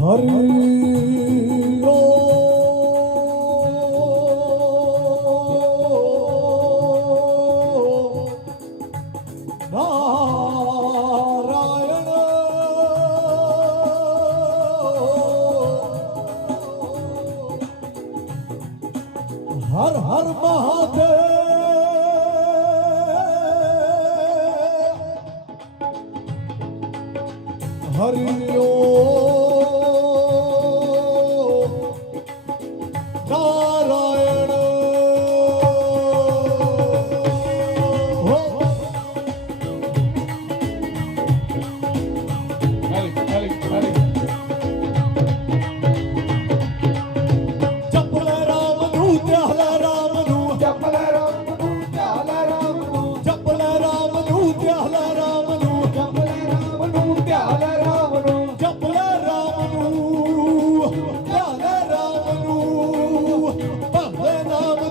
Hurry! Har Har Mahadev. હરિયો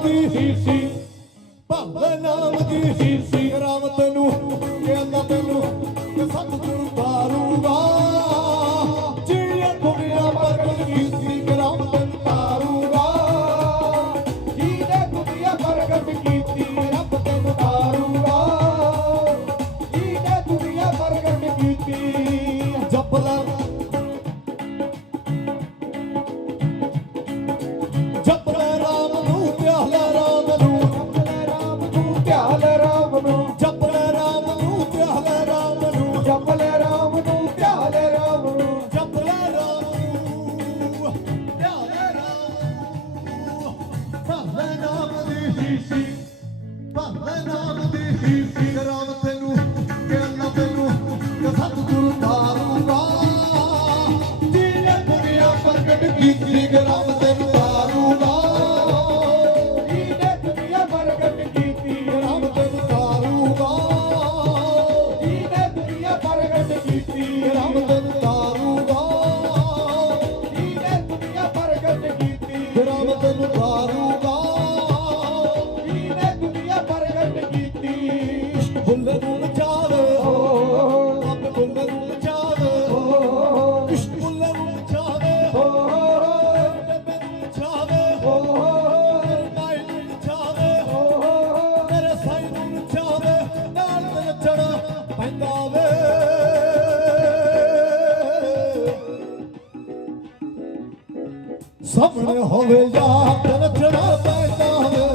Babalamadı hirsi Babalamadı hirsi ਕੀਤੀ ਗਰਾਮ ਤੈਨੂੰ ਤਾਰੂਗਾ सबने होवे जा तन छड़ा पैदा होवे